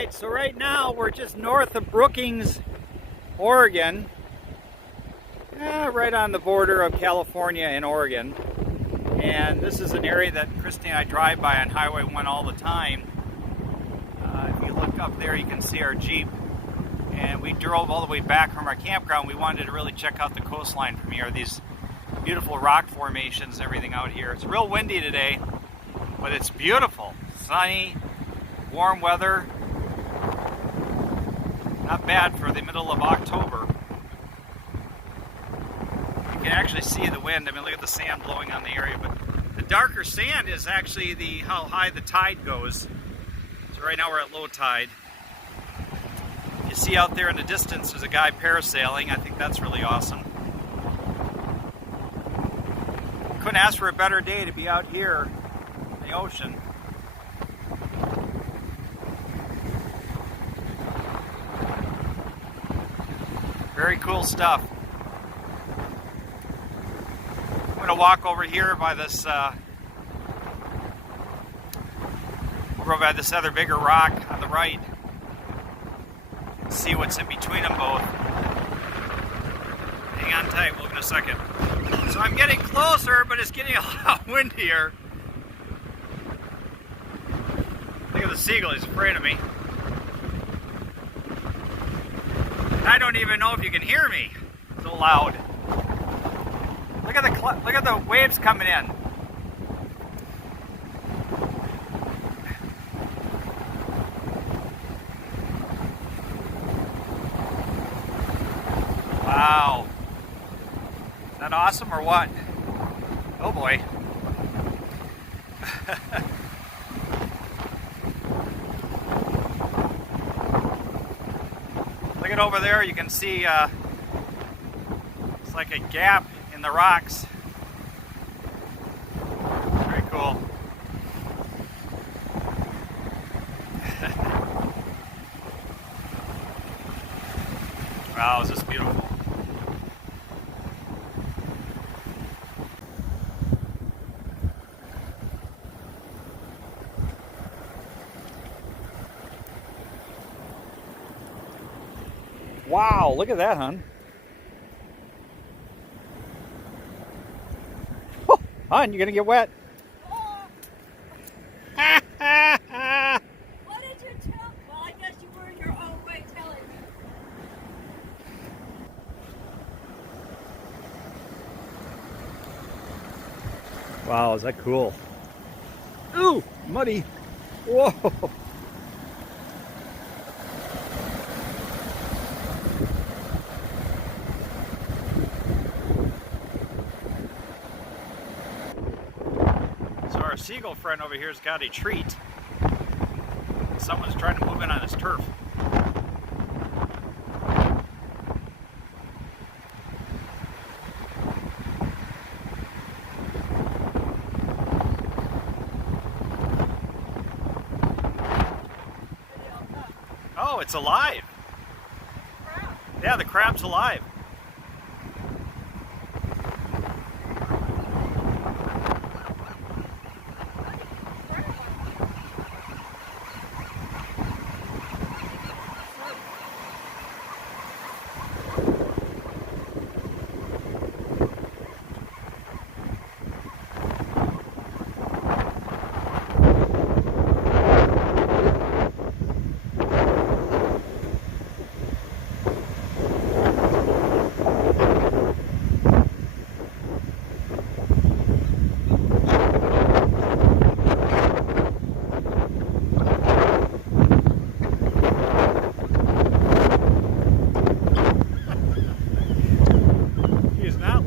Alright, so right now we're just north of Brookings, Oregon. Right on the border of California and Oregon. And this is an area that Christy and I drive by on Highway 1 all the time. If you look up there, you can see our Jeep. And we drove all the way back from our campground. We wanted to really check out the coastline from here. These beautiful rock formations and everything out here. It's real windy today, but it's beautiful. Sunny, warm weather. Not bad for the middle of October. You can actually see the wind. I mean, look at the sand blowing on the area. But the darker sand is actually how high the tide goes. So right now we're at low tide. You see out there in the distance there's a guy parasailing. I think that's really awesome. Couldn't ask for a better day to be out here in the ocean. Very cool stuff. I'm going to walk over here by this other bigger rock on the right. See what's in between them both. Hang on tight, we'll look in a second. So I'm getting closer, but it's getting a lot windier. Look at the seagull, he's afraid of me. I don't even know if you can hear me. It's so loud. Look at the waves coming in. Wow. Is that awesome or what? Oh boy. Look at over there, you can see it's like a gap in the rocks. Very cool. Wow, is this beautiful. Wow, look at that, hon. Oh, hon, you're gonna get wet. Oh. What did you tell? Well, I guess you were in your own way telling me. Wow, is that cool? Ooh, muddy. Whoa. Our seagull friend over here's got a treat. Someone's trying to move in on his turf. Oh, it's alive. Crab. Yeah, the crab's alive.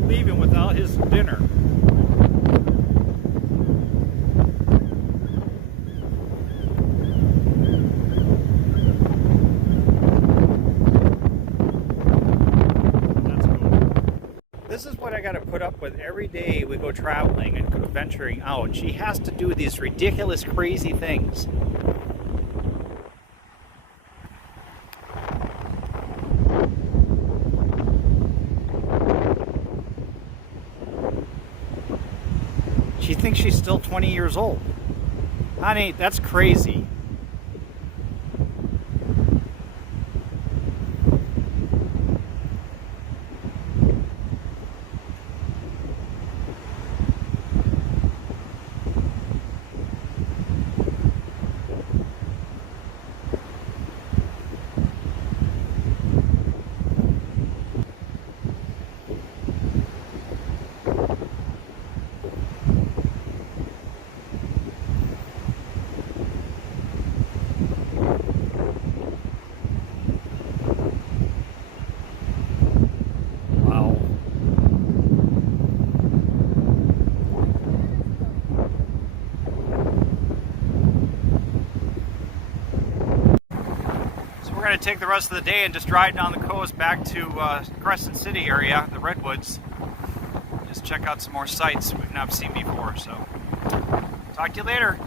Leaving without his dinner. That's cool. This is what I got to put up with every day we go traveling and go venturing out. She has to do these ridiculous, crazy things. She thinks she's still 20 years old. Honey, that's crazy. we're going to take the rest of the day and just drive down the coast back to Crescent City area, the Redwoods. Just check out some more sites we've not seen before. So, talk to you later.